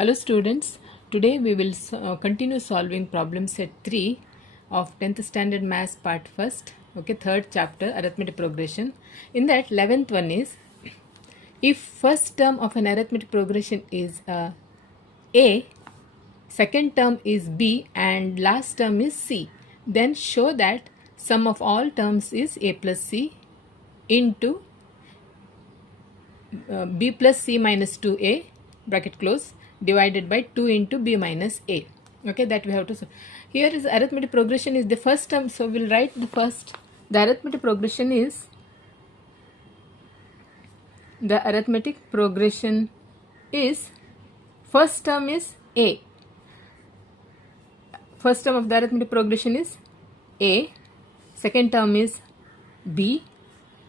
Hello students, today we will continue solving problem set 3 of 10th standard maths part 1st, okay, 3rd chapter arithmetic progression. In that 11th one is, if first term of an arithmetic progression is A, second term is B and last term is C, then show that sum of all terms is A plus C into B plus C minus 2A bracket close divided by 2 into B minus A. Okay, that we have to. Here is arithmetic progression is the first term, so we'll write the first. The arithmetic progression is first term is A. First term of the arithmetic progression is A, second term is B,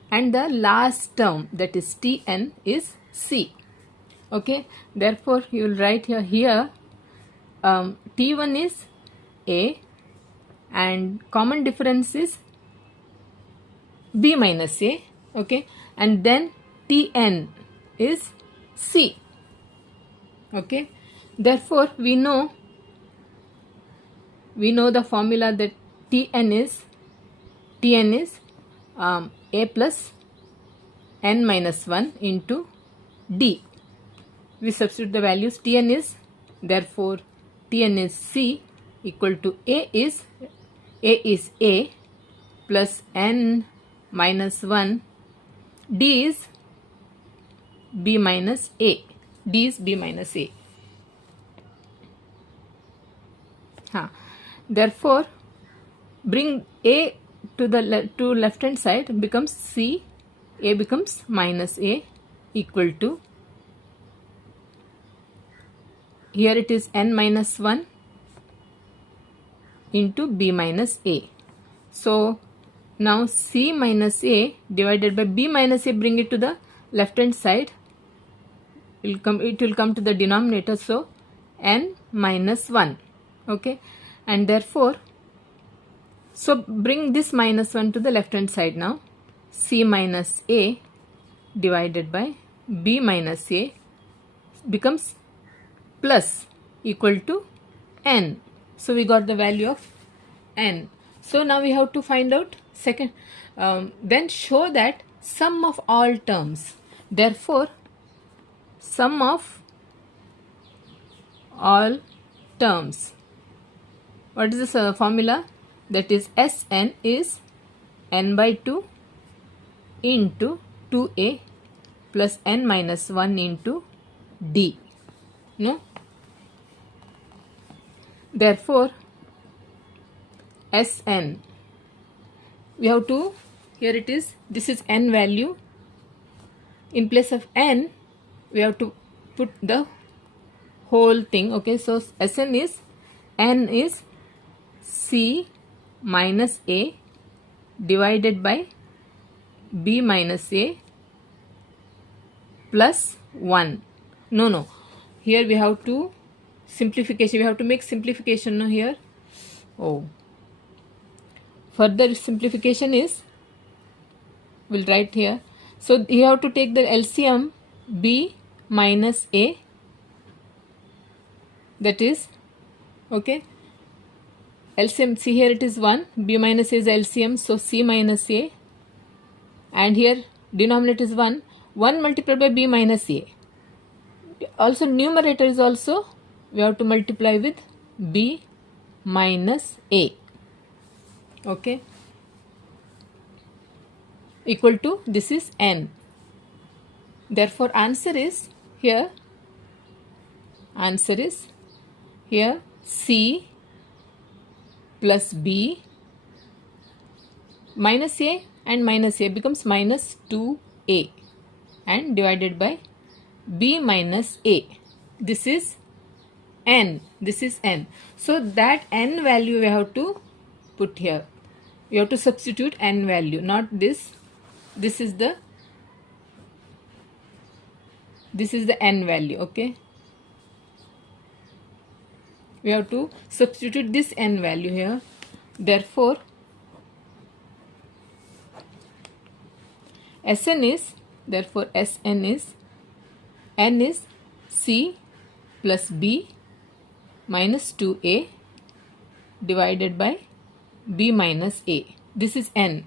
and the last term, that is Tn, is C. Okay, therefore you will write here T1 is A and common difference is B minus A, okay, and then Tn is C. Okay, therefore we know the formula that Tn is A plus n minus 1 into D. We substitute the values. Tn is, therefore Tn is C equal to A is A plus n minus 1. D is B minus A. D is B minus A. Therefore, bring A to the left hand side, becomes C. A becomes minus A equal to, here it is n minus 1 into B minus A. So now C minus A divided by B minus A, bring it to the left hand side, it will come to the denominator, so n minus 1. Okay, and therefore, so bring this minus 1 to the left hand side now. C minus A divided by B minus A becomes plus equal to n. So we got the value of n. So now we have to find out second, then show that sum of all terms. Therefore, sum of all terms. What is this formula? That is Sn is n by 2 into 2a plus n minus 1 into d. No? Therefore, Sn, we have to, here it is, this is n value. In place of n, we have to put the whole thing. Okay, so Sn is, n is C minus A divided by B minus A plus 1. No. Here we have to simplification. We have to make simplification now here. Oh. Further simplification is, we'll write here. So you have to take the LCM B minus A. That is, okay. LCM, see here it is 1. B minus A is LCM. So C minus A. And here denominator is 1. 1 multiplied by B minus A. Also numerator is also, we have to multiply with B minus A. Okay. Equal to, this is n. Therefore answer is here C plus B minus A and minus A becomes minus 2A and divided by B minus A. This is n. So that n value we have to put here. We have to substitute n value, not this. This is the n value. Okay, we have to substitute this n value here. Therefore, Sn is n is C plus b minus 2a divided by b minus a. This is n.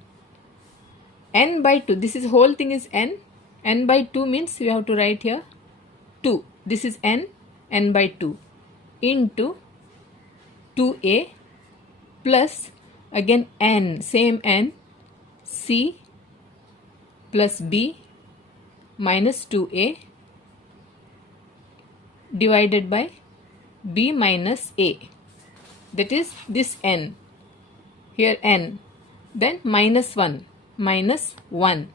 N by 2. This is whole thing is n. N by 2 means we have to write here 2. This is n. N by 2 into 2a plus again n. Same n. C plus b minus 2a divided by b minus a. That is this n. Here n. Then minus 1. Minus 1.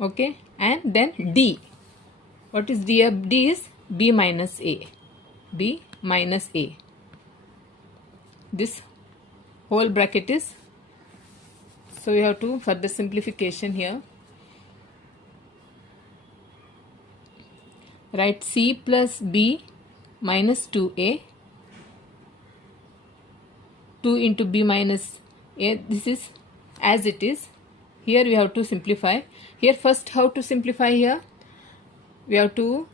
Okay. And then d. What is d? D is b minus a. B minus a. This whole bracket is. So we have to further simplification here. Write c plus b minus 2a. 2 into b minus a. This is as it is. Here we have to simplify. Here first how to simplify here? We have to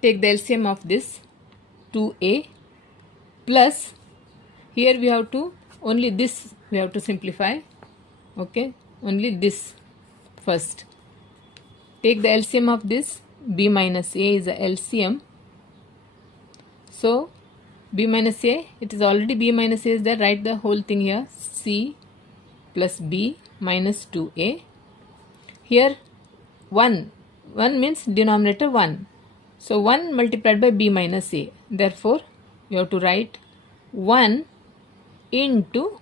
take the LCM of this 2a plus here we have to only this we have to simplify. Okay, only this first. Take the LCM of this. B minus a is the LCM. So b minus a, it is already b minus a is there. Write the whole thing here. C plus b minus 2a. Here 1 means denominator 1. So 1 multiplied by b minus a. Therefore you have to write 1 into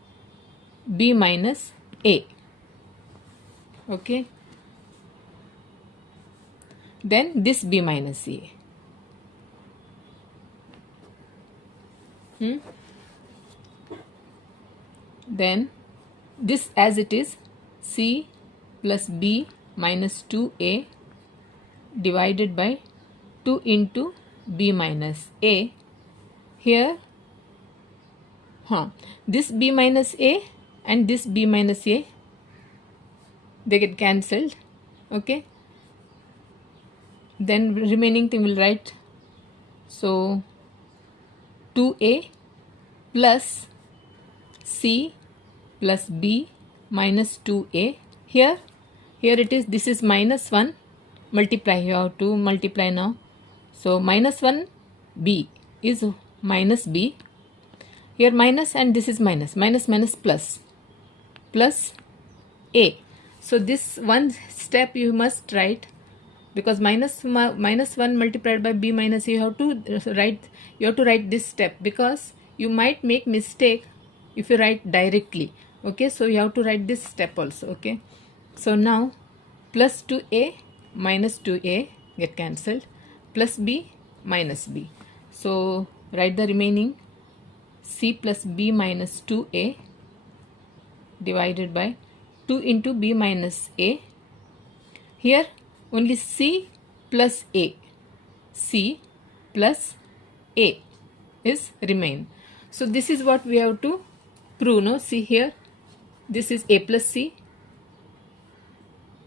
b minus a. Okay. Then this b minus a. Then this as it is, c plus b minus 2a divided by 2 into b minus a. Here this b minus a and this b minus a, they get cancelled. Okay. Then remaining thing will write. So 2a plus c plus b minus 2a. Here it is, this is minus 1. Multiply, you have to multiply now. So minus 1 b is minus b. Here minus and this is minus. Minus minus plus. Plus a. So this one step you must write, because minus 1 multiplied by b minus a, you have to write this step, because you might make mistake if you write directly. Okay, so you have to write this step also. Okay, so now plus 2a minus 2a get cancelled, plus b minus b. So write the remaining c plus b minus 2a divided by 2 into b minus a. Here only c plus a. C plus a is remain. So this is what we have to prove. No, see here, this is a plus c.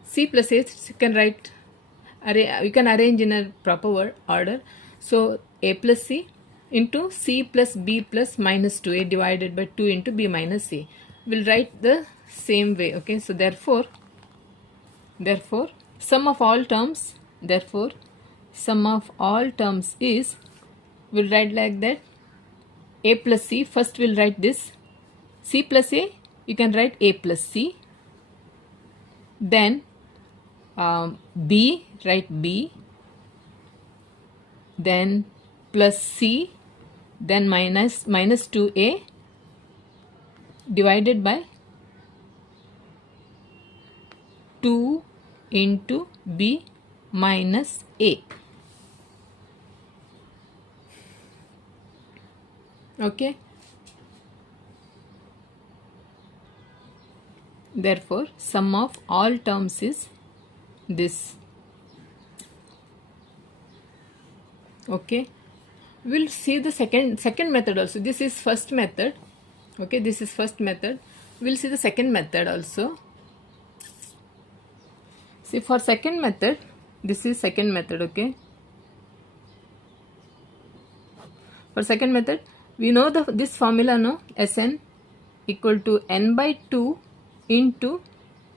C plus a you can write, you can arrange in a proper order. So a plus c into c plus b plus minus 2a divided by 2 into b minus a. We'll write the same way. Okay, so therefore sum of all terms, is, we'll write like that, a plus c. First we'll write this c plus a, you can write a plus c. Then b, write b. Then plus c. Then minus 2a divided by 2 into b minus a. Okay. Therefore, sum of all terms is this. Okay. We'll see the second method also. This is first method. Okay, this is first method. We'll see the second method also. See, for second method, this is second method. Okay, For second method, we know this formula, no? Sn equal to n by 2 into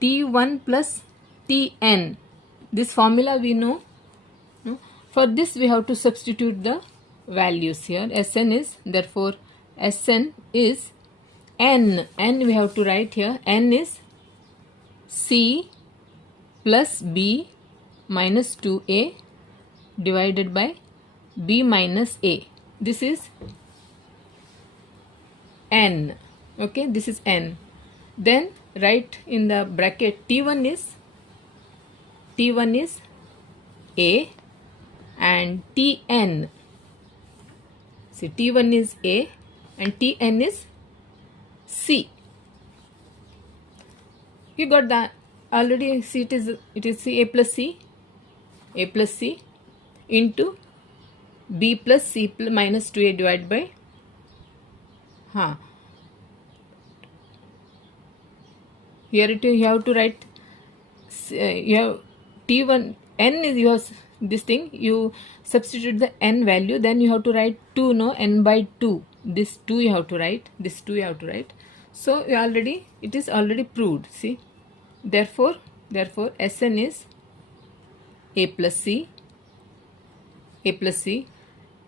t1 plus tn. This formula we know. No? For this we have to substitute the values here. Sn is, therefore Sn is n. N we have to write here. N is c plus b minus 2a divided by b minus a. This is n. Okay, this is n. Then write in the bracket t1 is a and tn. See, t1 is a and tn is c. You got that already. See, it is c, a plus c into b plus c minus 2a divided by here you have to write, you have t1, n is yours, this thing you substitute the n value, then you have to write 2, no, n by 2, this 2 you have to write, this 2 you have to write. So you already, it is already proved. See, therefore Sn is a plus c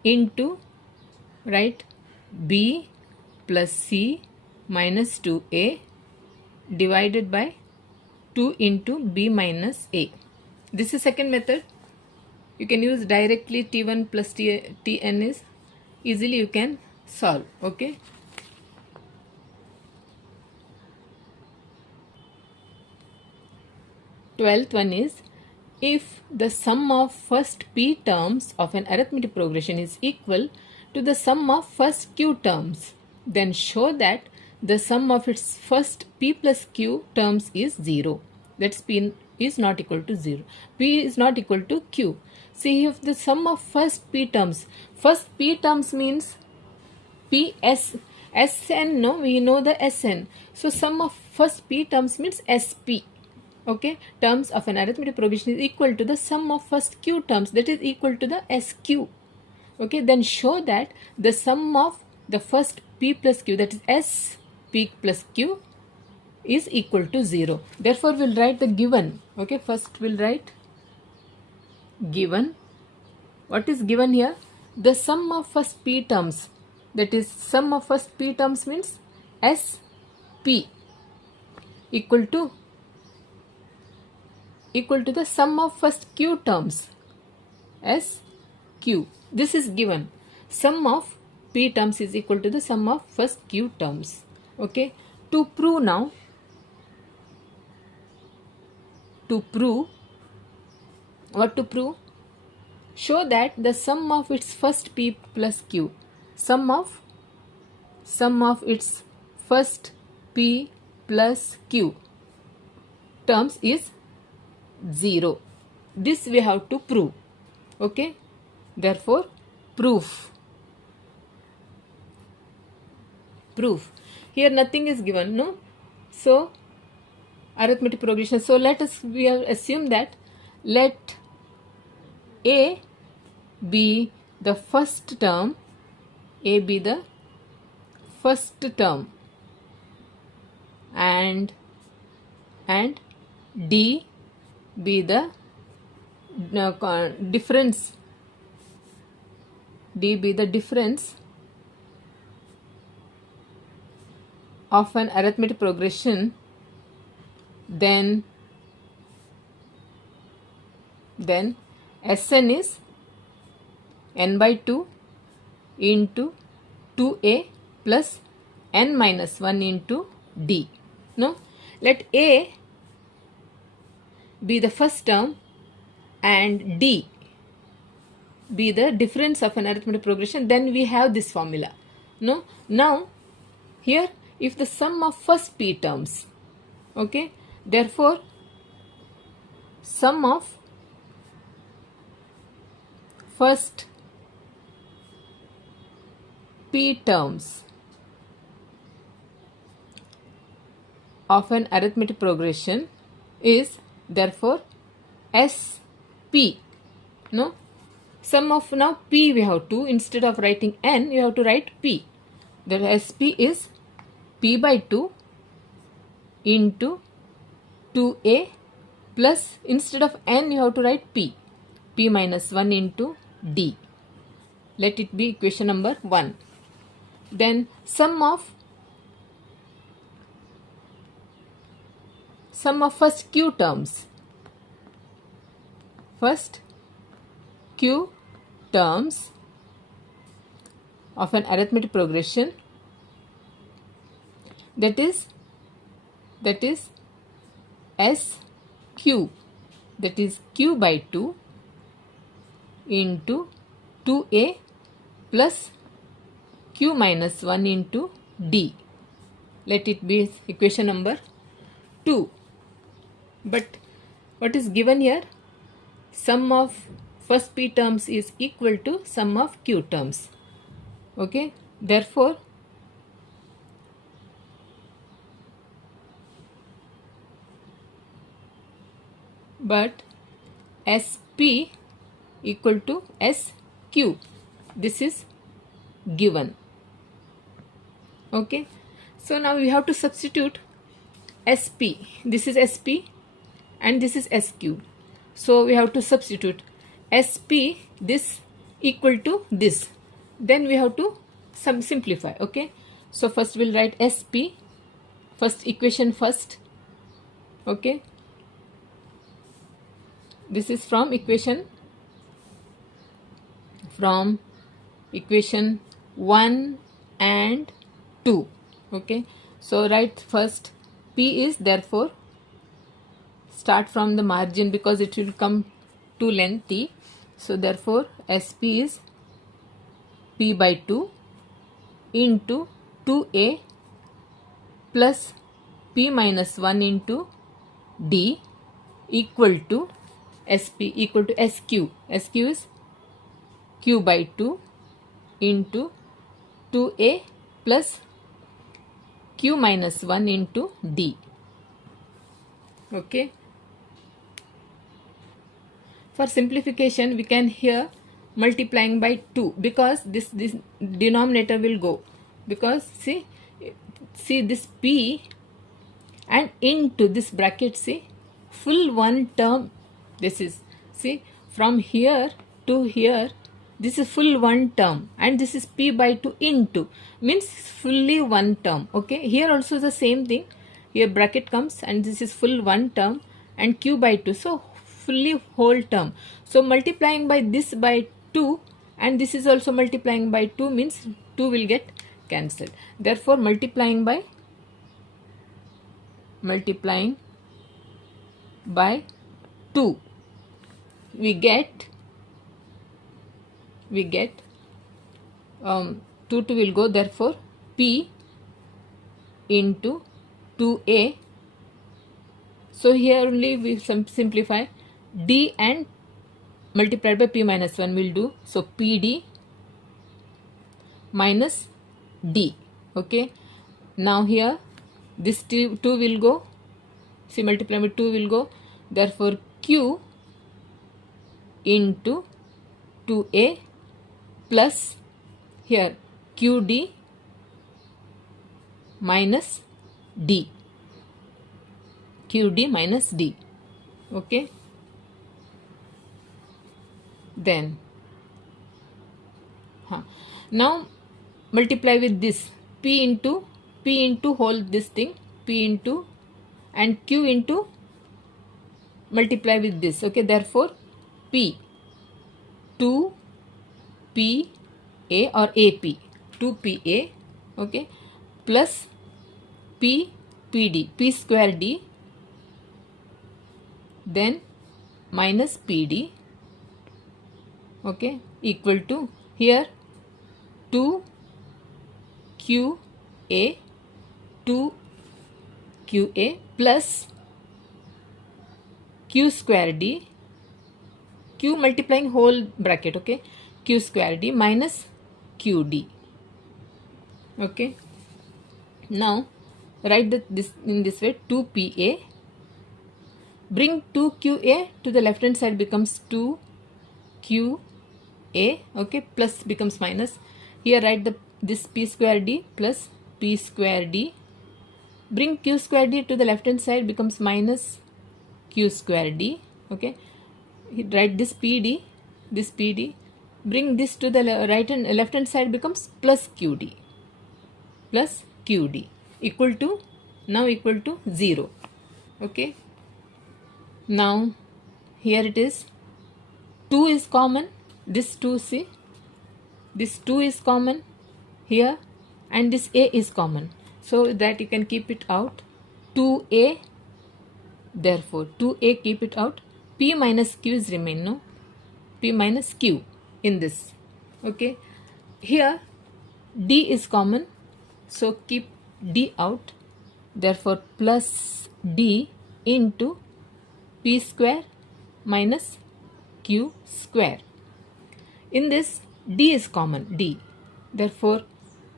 into, right, b plus c minus 2a divided by 2 into b minus a. This is second method. You can use directly t1 plus tn is easily you can solve. Okay. Twelfth one is, if the sum of first p terms of an arithmetic progression is equal to the sum of first q terms, then show that the sum of its first p plus q terms is 0. That's p is not equal to 0. P is not equal to q. See, if the sum of first p terms means p s sn, no, we know the sn. So sum of first p terms means sp. Okay, terms of an arithmetic progression is equal to the sum of first q terms, that is equal to the sq. Okay, then show that the sum of the first p plus q, that is s p plus q, is equal to 0. Therefore we'll write the given. Okay, first we'll write given. What is given here? The sum of first p terms, that is sum of first p terms means sp equal to the sum of first q terms, sq. This is given. Sum of p terms is equal to the sum of first q terms. Okay. To prove now, what to prove? Show that the sum of its first p plus q, sum of its first p plus q terms is 0. This we have to prove. Okay. Therefore proof. Here nothing is given, no. So arithmetic progression. So we have assumed that let a be the first term, and d be the difference, of an arithmetic progression, then Sn is n by 2 into 2a plus n minus 1 into d. No, let a be the first term and d be the difference of an arithmetic progression, then we have this formula. No, now here if the sum of first p terms, okay, therefore sum of first p terms of an arithmetic progression is therefore sp. No, sum of now P we have to, instead of writing N, you have to write P. The SP is P by 2 into 2A plus, instead of N you have to write P. P minus 1 into D. Let it be equation number 1. Then sum of first Q terms. First Q terms of an arithmetic progression, that is SQ, that is Q by 2 into 2A plus Q minus 1 into D. Let it be equation number 2. But what is given here? Sum of first P terms is equal to sum of Q terms. Okay, therefore but SP equal to SQ, this is given. Okay, so now we have to substitute SP. This is SP and this is SQ. So we have to substitute SP, this equal to this. Then we have to simplify. Okay, so first we'll write SP, first equation first. Okay, this is from equation 1 and 2. Okay, so write first P is, therefore start from the margin because it will come too lengthy. So therefore SP is P by 2 into 2A plus P minus 1 into D equal to SP equal to SQ. SQ is Q by 2 into 2A plus Q minus 1 into D. Okay. For simplification, we can here multiplying by 2 because this denominator will go, because see this P and into this bracket, see full one term. This is, see, from here to here, this is full one term, and this is P by 2 into, means fully one term. Okay, here also the same thing. Here bracket comes and this is full one term and Q by 2, so fully whole term. So multiplying by this by 2 and this is also multiplying by 2 means 2 will get cancelled. Therefore multiplying by 2 we get 2 will go, therefore P into 2A. So here only we simplify D and multiplied by P minus 1 will do. So PD minus D. Okay, now here this 2 will go, see, multiply by 2 will go, therefore Q into 2A plus here QD minus D. QD minus D. Okay, then now multiply with this P into whole this thing, P into and Q into multiply with this. Okay, therefore P 2PA or AP 2PA, okay, plus PD P square D, then minus PD, okay, equal to here 2QA plus Q square D, Q multiplying whole bracket, okay, Q square D minus QD. Okay, now write this in this way, 2PA, bring 2QA to the left hand side, becomes 2QA A, okay, plus becomes minus. Here write this p square d plus p square d. Bring q square d to the left hand side, becomes minus q square d, okay. Write this pd, bring this to the left hand side, becomes plus qd, equal to, now equal to 0, okay. Now here it is, 2 is common, this 2, see, this 2 is common here, and this a is common, so that you can keep it out. 2a, therefore 2a, keep it out. P minus q is remain, no, p minus q in this, okay. Here d is common, so keep d out, therefore plus d into p square minus q square. In this d is common, d, therefore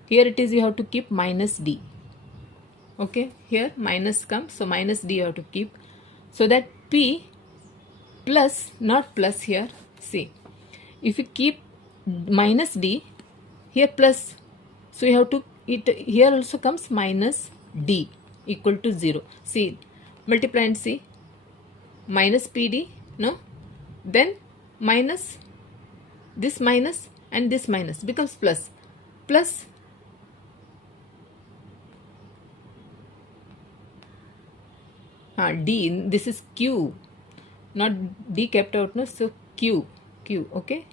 here it is, you have to keep minus d, okay. Here minus comes, so minus d you have to keep, so that p plus, not plus here, see, if you keep minus d, here plus, so you have to, it here also comes minus d equal to 0, see, multiply and see, minus pd, no, then minus, this minus and this minus becomes plus, d, this is q, not d kept out, no, so q, okay,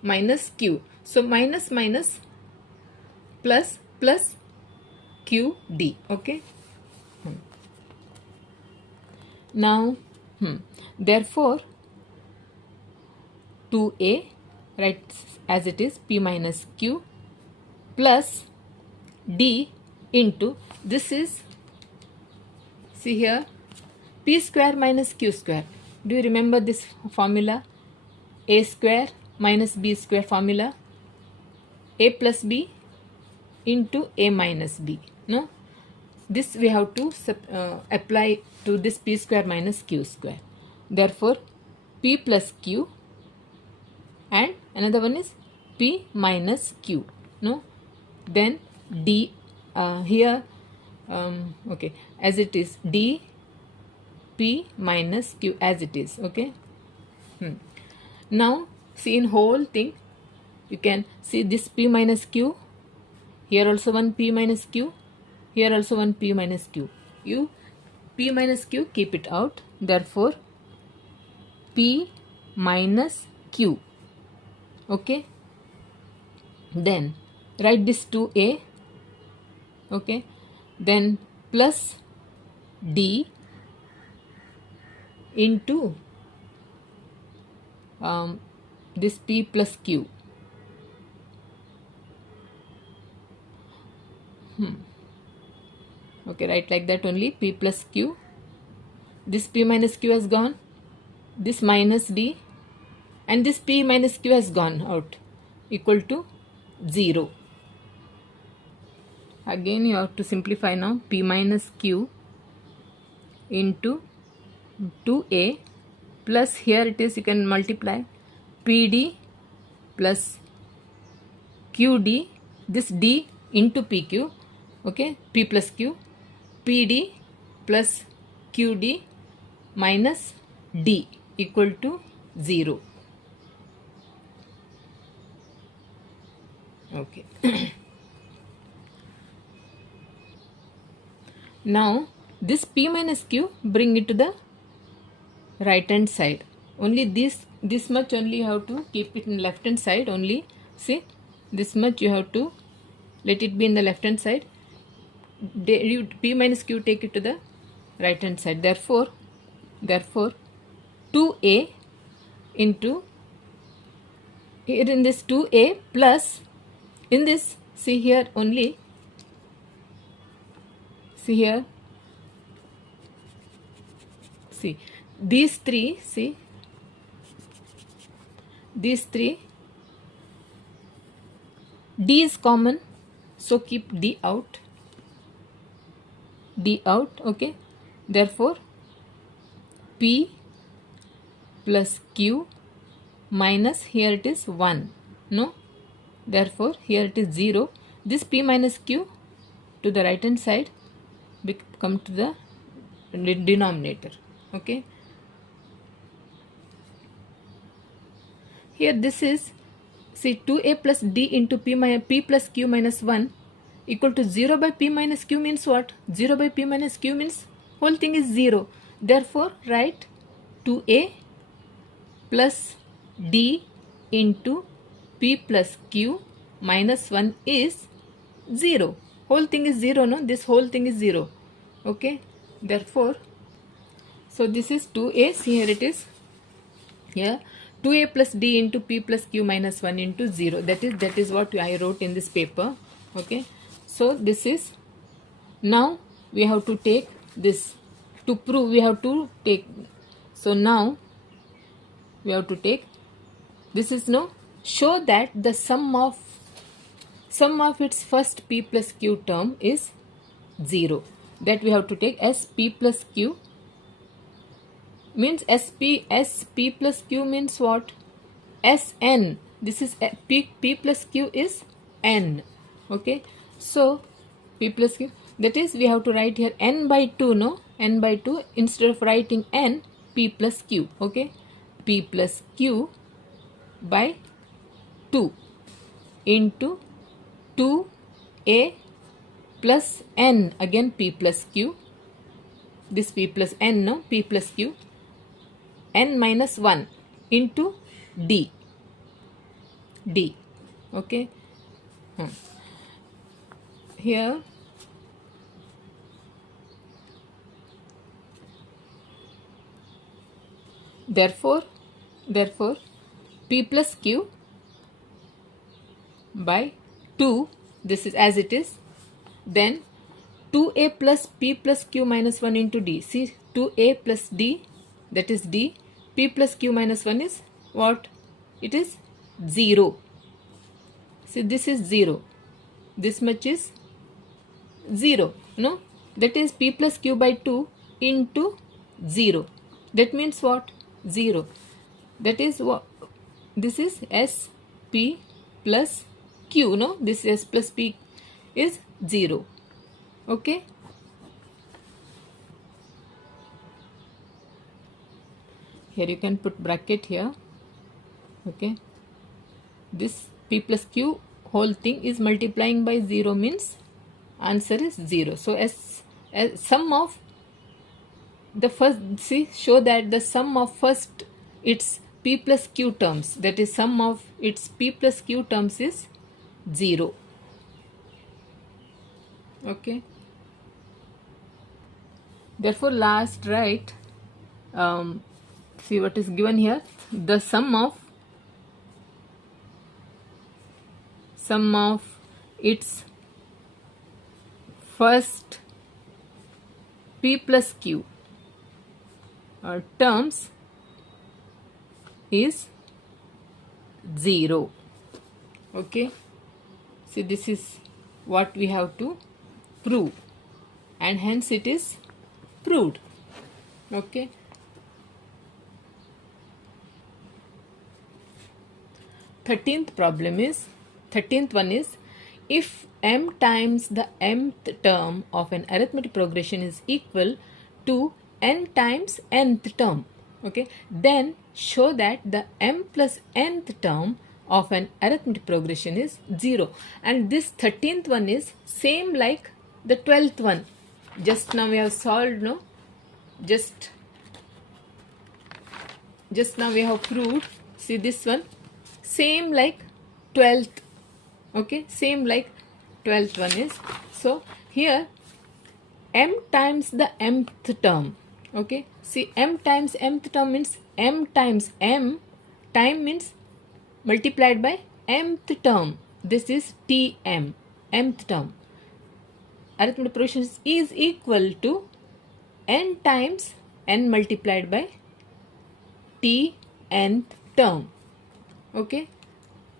minus q, so minus plus qd, okay. Now therefore 2a, write as it is, p minus q plus d into, this is, see here, p square minus q square. Do you remember this formula? A square minus b square formula, a plus b into a minus b, no, this we have to apply to this p square minus q square, therefore p plus q, and another one is p minus q, no, then d, here okay, as it is, d p minus q as it is, okay. Now see, in whole thing you can see this p minus q, here also one p minus q, here also one p minus q, you p minus q keep it out, therefore p minus q, okay. Then write this 2a, okay, then plus d into this p plus q, okay, write like that only, p plus q, this p minus q has gone, this minus d, and this p minus q has gone out, equal to 0. Again you have to simplify now, p minus q into 2a plus, here it is, you can multiply, pd plus qd, this d into pq, okay, p plus q, pd plus qd minus d equal to 0, okay. Now this p minus q, bring it to the right hand side, only this much only you have to keep it in left hand side only, see, this much you have to let it be in the left hand side, p minus q take it to the right hand side, therefore 2a into, here in this 2a plus, in this, see here only, see here, see these three, see these three, d is common, so keep d out, okay, therefore p plus q minus, here it is 1, No, therefore here it is 0. This p minus q to the right hand side come to the denominator. Okay, here this is, see, 2a plus d into p plus q minus 1 equal to 0 by p minus q means what? 0 by p minus q means whole thing is 0. Therefore write 2a plus d into p plus q minus 1 is 0. Whole thing is 0, no? This whole thing is 0. Okay, therefore, so this is 2a, see here it is, here 2a plus d into p plus q minus 1 into 0. That is what I wrote in this paper. Okay, so this is, now we have to take this to prove, we have to take, so now we have to take, this is, no, show that the sum of its first p plus q term is 0. That we have to take as p plus q means sp plus q means what? Sn. This is p plus q is n. Okay, so p plus q, that is we have to write here n by 2, no, n by 2, instead of writing n, p plus q. Okay, p plus q by 2 into 2a plus n, again p plus q, this p plus n, no, p plus q, n minus 1 into d. Okay, here therefore p plus q by 2, this is as it is, then 2a plus p plus q minus 1 into d. See, 2a plus d, that is d, p plus q minus 1 is what? It is 0. See, this is 0. This much is 0. No? That is p plus q by 2 into 0. That means what? 0. That is what? This is s p plus q. No? This s plus p is 0. Okay? Here you can put bracket here. Okay? This p plus q whole thing is multiplying by 0 means answer is 0. So as sum of the first, see, show that the sum of first its p plus q terms, that is sum of its p plus q terms is 0. Okay, therefore last write, see what is given here, the sum of its first p plus q terms is 0. Okay, see, this is what we have to prove, and hence it is proved. Okay, 13th one is, if m times the mth term of an arithmetic progression is equal to n times nth term, okay, then show that the m plus nth term of an arithmetic progression is 0. And this 13th one is same like the 12th one. Just now we have solved, no? Just now we have proved. See, this one same like 12th. Okay, same like 12th one is. So here m times the mth term. Okay, see, m times mth term means m times m, time means multiplied by mth term. This is tm, mth term. Arithmetic progression is equal to n times n multiplied by t nth term. Okay,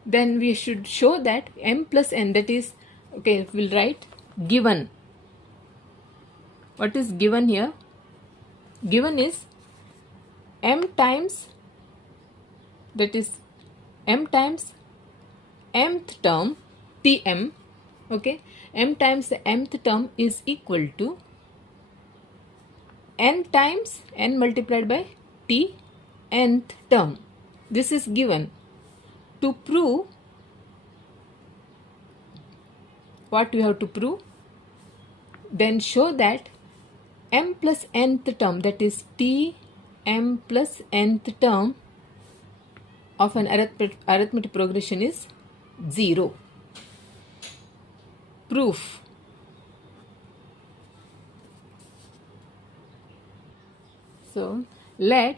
then we should show that m plus n, that is, okay, we'll write given. What is given here? Given is m times, that is m times mth term Tm, okay, m times the mth term is equal to n times n multiplied by t nth term. This is given. To prove, what we have to prove? Then show that m plus nth term, that is t m plus nth term of an arithmetic progression is 0. Proof. So let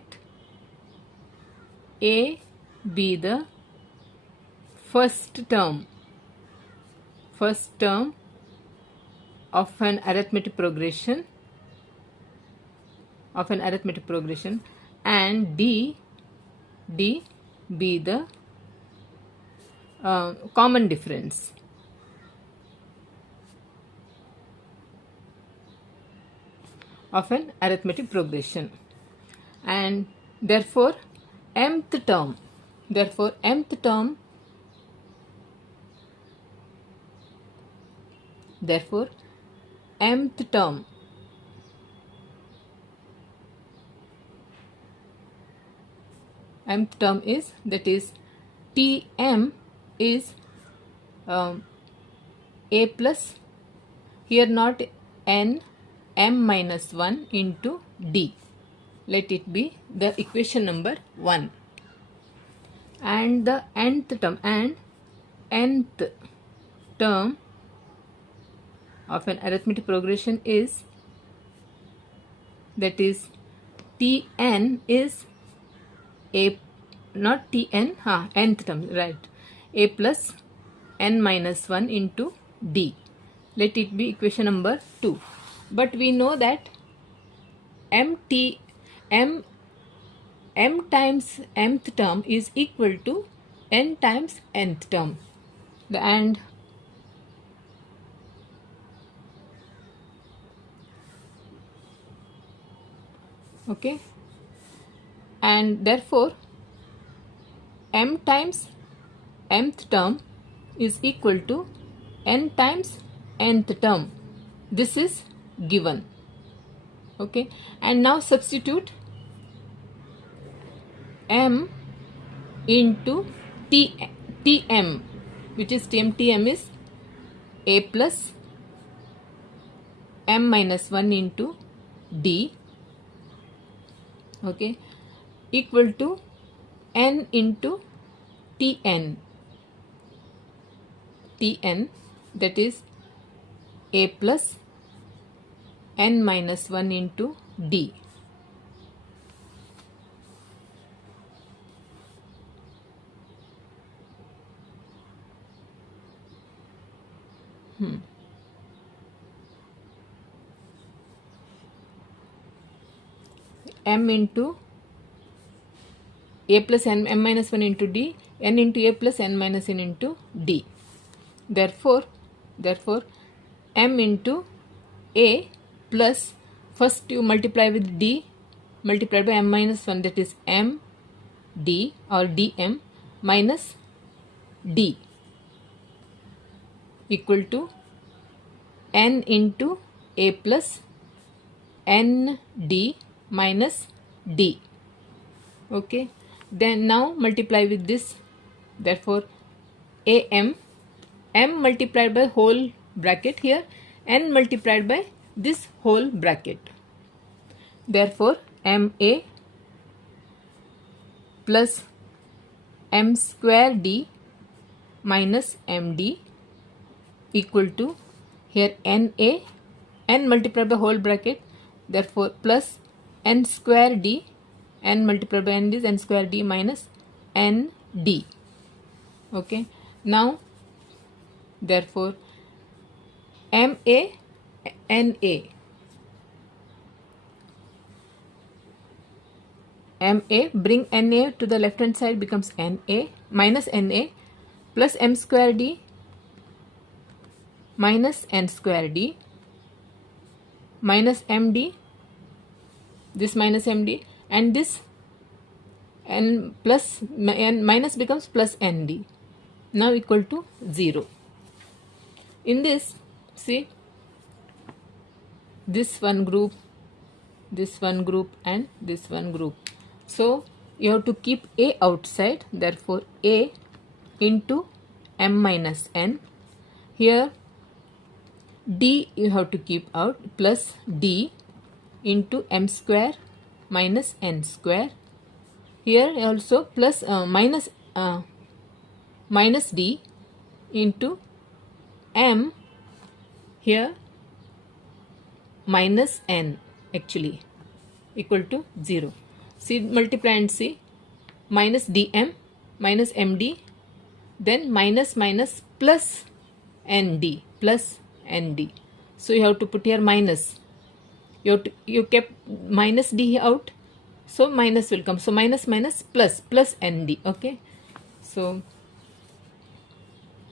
A be the first term of an arithmetic progression and D be the common difference. Of an arithmetic progression, and therefore mth term is, that is Tm is a plus, here not n, m minus 1 into d. Let it be the equation number 1. And the nth term of an arithmetic progression is, that is Tn is a, not Tn, nth term, right, a plus n minus 1 into d. Let it be equation number 2. But we know that m times mth term is equal to n times nth term. And okay, and therefore m times mth term is equal to n times nth term. This is given. Okay, and now substitute m into Tm, which is Tm is a plus m minus 1 into d, okay, equal to n into Tn, that is a plus n minus 1 into d. M into a plus n m minus 1 into d, n into a plus n minus n into d. Therefore m into a plus, first you multiply with d multiplied by m minus 1, that is m d or dm minus d, equal to n into a plus n d minus d. Okay, then now multiply with this. Therefore m multiplied by whole bracket, here n multiplied by this whole bracket. Therefore ma plus m square d minus md equal to, here n multiplied by whole bracket, therefore plus n square d, n multiplied by n is n square d minus n d. Okay, now therefore ma bring na to the left hand side, becomes na minus na plus m square d minus n square d minus md, this minus md, and this n plus n minus becomes plus nd. now equal to 0. In this, see, this one group, and this one group. So you have to keep A outside, therefore A into m minus n. Here D you have to keep out, plus D into m square minus n square. Here also plus minus D into m, here minus n actually, equal to 0. See, multiply and see, minus dm minus md, then minus plus nd, so you have to put here minus. You kept minus d out, so minus will come, so minus plus nd. Okay, so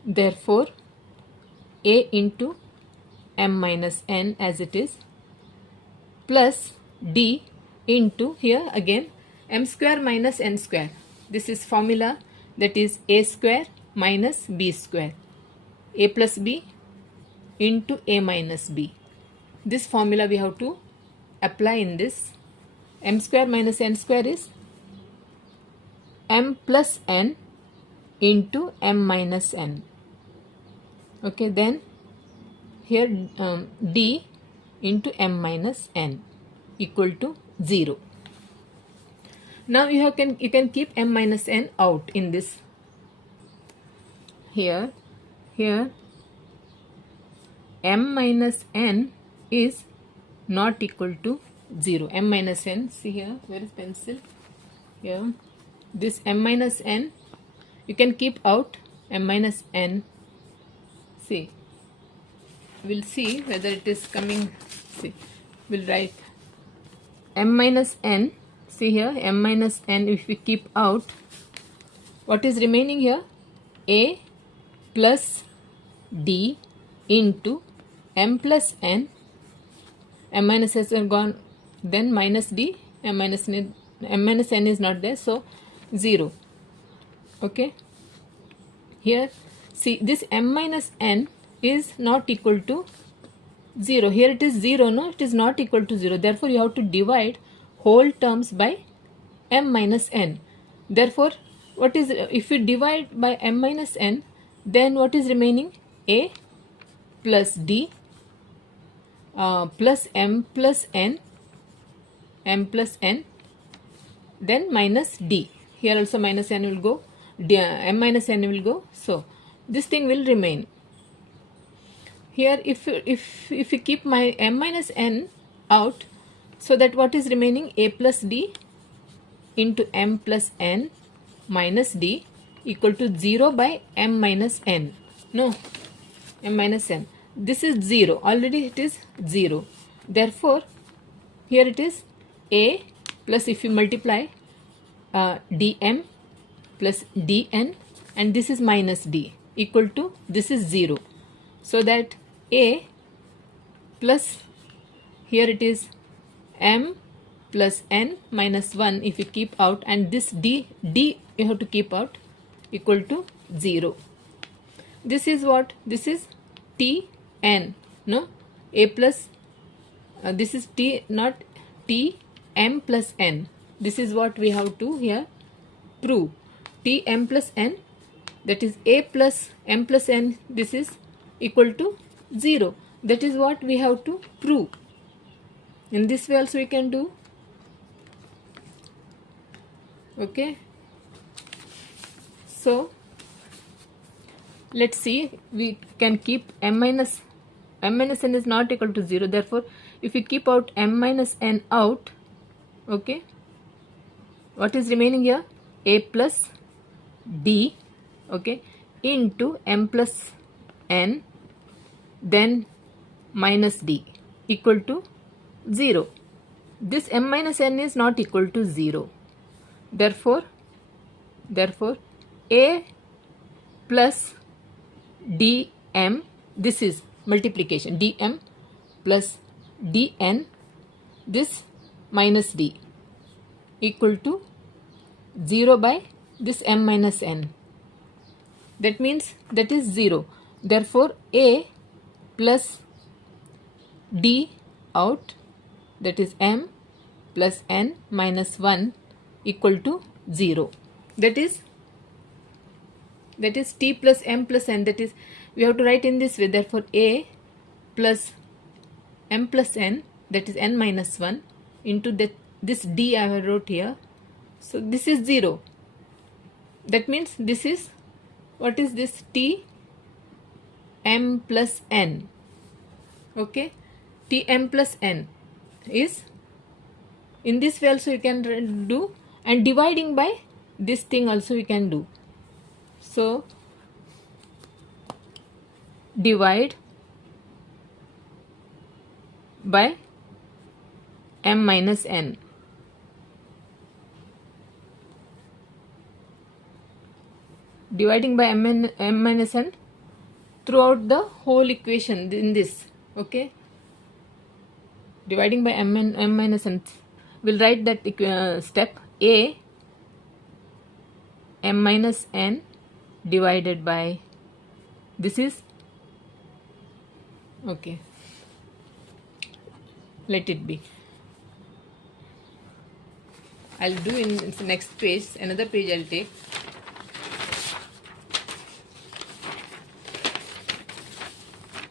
therefore A into m minus n as it is, plus D into, here again, m square minus n square. This is formula, that is a square minus b square. A plus b into a minus b. This formula we have to apply in this. M square minus n square is m plus n into m minus n. Okay, then here D into m minus n equal to 0. Now you can keep m minus n out in this. Here m minus n is not equal to 0. M minus n, see here, where is pencil? Here, this m minus n, you can keep out m minus n. See, we'll see whether it is coming. See, we'll write m minus n. See here, m minus n, if we keep out, what is remaining here? A plus D into m plus n. M minus s are gone, then minus D, m minus n is not there, so 0. Okay, here see, this m minus n is not equal to 0. Here it is 0, no, it is not equal to 0. Therefore you have to divide whole terms by m minus n. Therefore what is, if we divide by m minus n, then what is remaining? A plus D plus m plus n, then minus D. Here also minus n will go, m minus n will go, so this thing will remain. Here if we keep my m minus n out, so that what is remaining? A plus D into m plus n minus D equal to 0 by m minus n. No, m minus n. This is 0. Already it is 0. Therefore, here it is A plus, if you multiply, dm plus dn, and this is minus D equal to, this is 0. So that A plus, here it is m plus n minus 1, if you keep out, and this D you have to keep out, equal to 0. This is what? This is T n, no? A plus, this is T, not T m plus n. This is what we have to here prove. T m plus n, that is A plus m plus n, this is equal to 0. That is what we have to prove. In this way also we can do. Okay. So let's see, we can keep m minus n is not equal to 0. Therefore, if we keep out m minus n out, okay, what is remaining here? A plus D, okay, into m plus n, then minus D equal to 0. This m minus n is not equal to 0. Therefore A plus dm, this is multiplication, dm plus dn, this minus D equal to 0 by this m minus n. that means that is 0. Therefore A plus D out, that is M plus N minus 1 equal to 0. That is T plus M plus N, that is we have to write in this way. Therefore A plus M plus N, that is N minus 1 into this D I have wrote here. So this is 0. That means this is, what is this, T M plus N. Okay, T M plus N is, in this way also you can do, and dividing by this thing also you can do. So divide by M minus N. Dividing by M minus N throughout the whole equation in this. Okay, dividing by M minus N, we'll write that step. A M minus N divided by, this is, okay, let it be. I'll do in the next page, another page I'll take.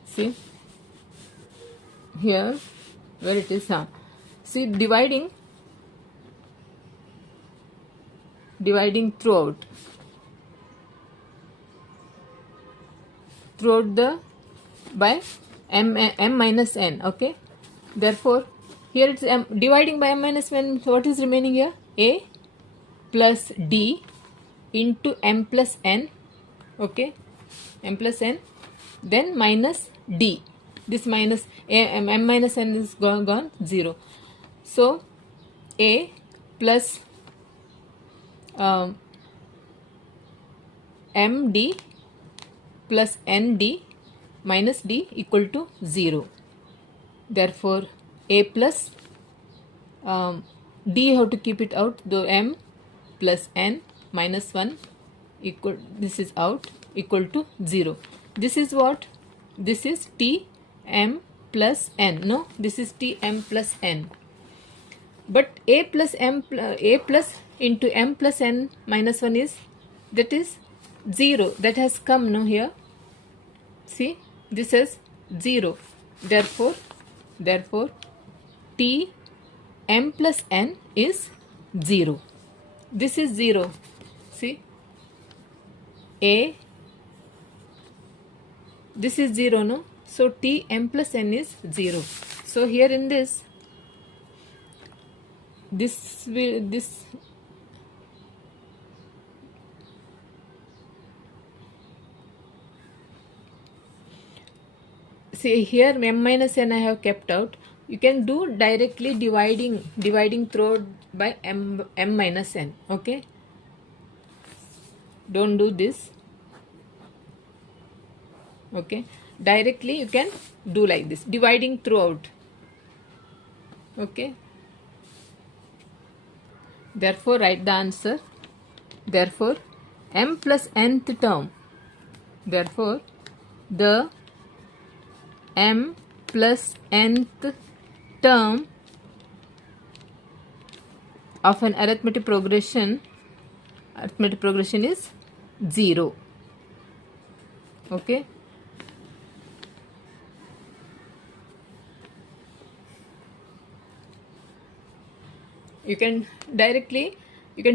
See here where it is, see, dividing throughout the by M minus N. Okay, therefore here it's M dividing by M minus N. So what is remaining here? A plus D into M plus N. Okay, M plus N, then minus D. This minus M minus N is gone 0. So A plus MD plus ND minus D equal to 0. Therefore A plus D, how to keep it out, the M plus N minus 1 equal, this is out, equal to 0. This is what? This is T M plus N. No, this is T M plus N. But A plus into M plus N minus 1 is, that is 0. That has come, no, here. See, this is 0. Therefore T M plus N is 0. This is 0. See, A, this is 0, no? So T M plus N is 0. So here in this see here M minus N I have kept out. You can do directly dividing through by M minus N. Okay, don't do this. Okay, directly you can do like this, dividing throughout. Okay, therefore write the answer. Therefore M plus nth term, therefore the M plus nth term of an arithmetic progression is 0. Okay, you can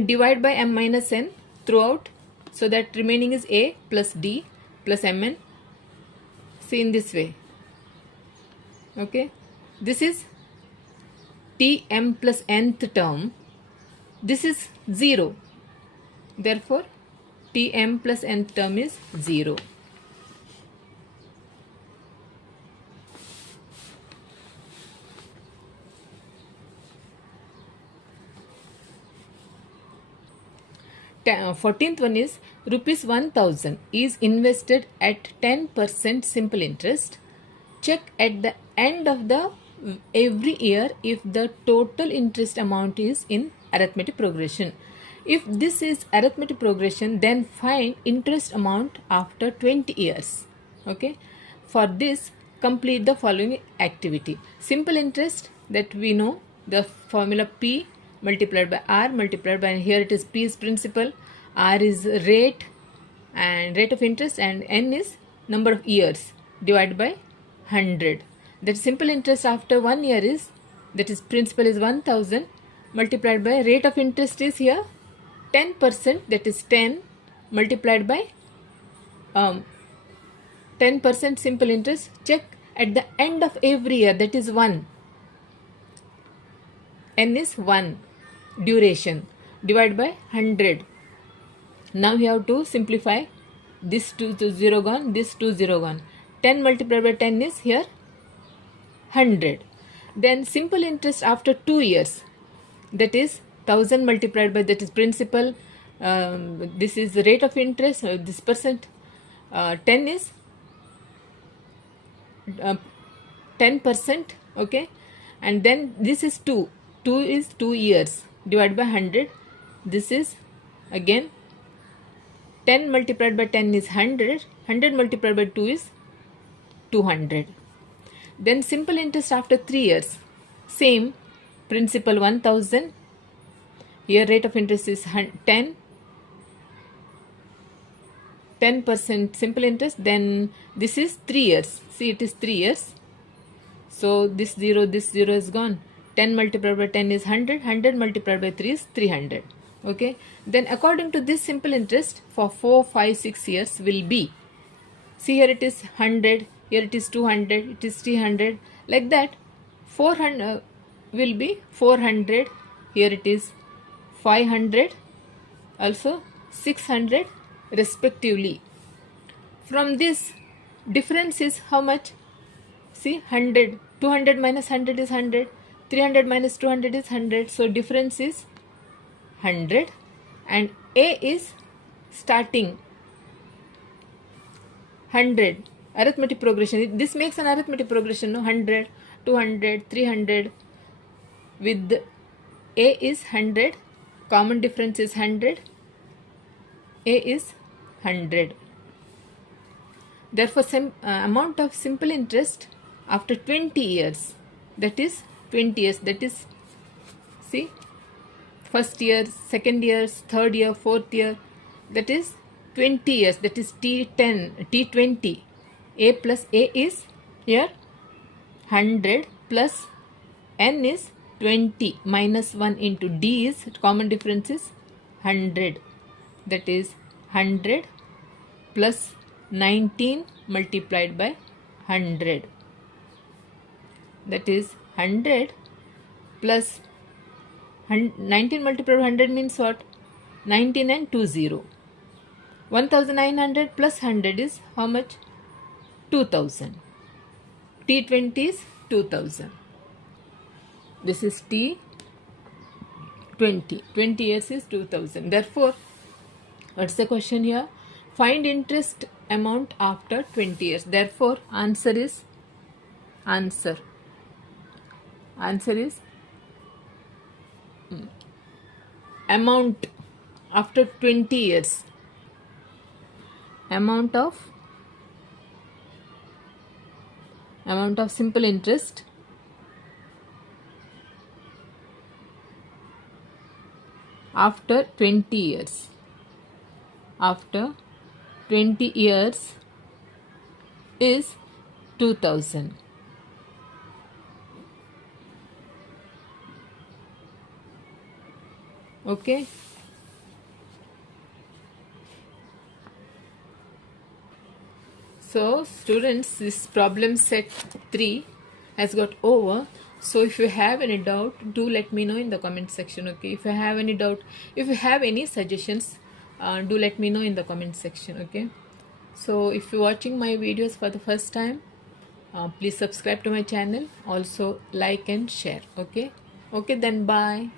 divide by M minus N throughout, so that remaining is A plus D plus Mn. See, in this way. Okay, this is T M plus nth term. This is 0. Therefore T M plus nth term is 0. Fourteenth one is rupees 1000 is invested at 10% simple interest. Check at the end of the every year if the total interest amount is in arithmetic progression. If this is arithmetic progression, then find interest amount after 20 years. Okay. For this, complete the following activity. Simple interest, that we know the formula P multiplied by R multiplied by, here it is P is principal, R is rate and rate of interest, and N is number of years divided by 100. That simple interest after 1 year is, that is principal is 1000 multiplied by rate of interest is here 10%, that is 10 multiplied by 10% simple interest. Check at the end of every year, that is 1. N is 1 duration divided by 100. Now we have to simplify. This 2 to 0 gone, this 2 0 gone. 10 multiplied by 10 is here 100. Then simple interest after 2 years, that is 1000 multiplied by, that is principal, this is the rate of interest, this percent, 10 is 10%, okay, and then this is 2 is 2 years divided by 100. This is again 10 multiplied by 10 is 100, 100 multiplied by 2 is 200. Then simple interest after 3 years, same principal 1000, here rate of interest is 10% simple interest. Then this is 3 years, see it is 3 years, so this 0 is gone. 10 multiplied by 10 is 100, 100 multiplied by 3 is 300. Okay, then according to this simple interest for 4, 5, 6 years will be, see here it is 100, here it is 200, it is 300, like that. 400 will be 400, here it is 500, also 600 respectively. From this, difference is how much? See, 100, 200 minus 100 is 100, 300 minus 200 is 100, so difference is 100, and A is starting 100. Arithmetic progression, this makes an arithmetic progression, no? 100, 200, 300, with A is 100, common difference is 100, A is 100. Therefore, amount of simple interest after 20 years, that is 20 years, that is, see, first year, second year, third year, fourth year, that is 20 years, that is T10, T20. A plus A is here 100 plus N is 20 minus 1 into D is, common difference is 100, that is 100 plus 19 multiplied by 100, that is 100 plus 19 multiplied by 100 means what? 19 and 2 0. 1900 plus 100 is how much? 2000. T20 is 2000. This is T20. 20 years is 2000. Therefore, what's the question here? Find interest amount after 20 years. Therefore, answer is amount after 20 years. Amount of simple interest after 20 years. After 20 years is 2000. Okay. So students, this problem set 3 has got over. So if you have any doubt, do let me know in the comment section. Okay, if you have any doubt, if you have any suggestions, do let me know in the comment section. Okay, so if you're watching my videos for the first time, please subscribe to my channel, also like and share. Okay, then bye.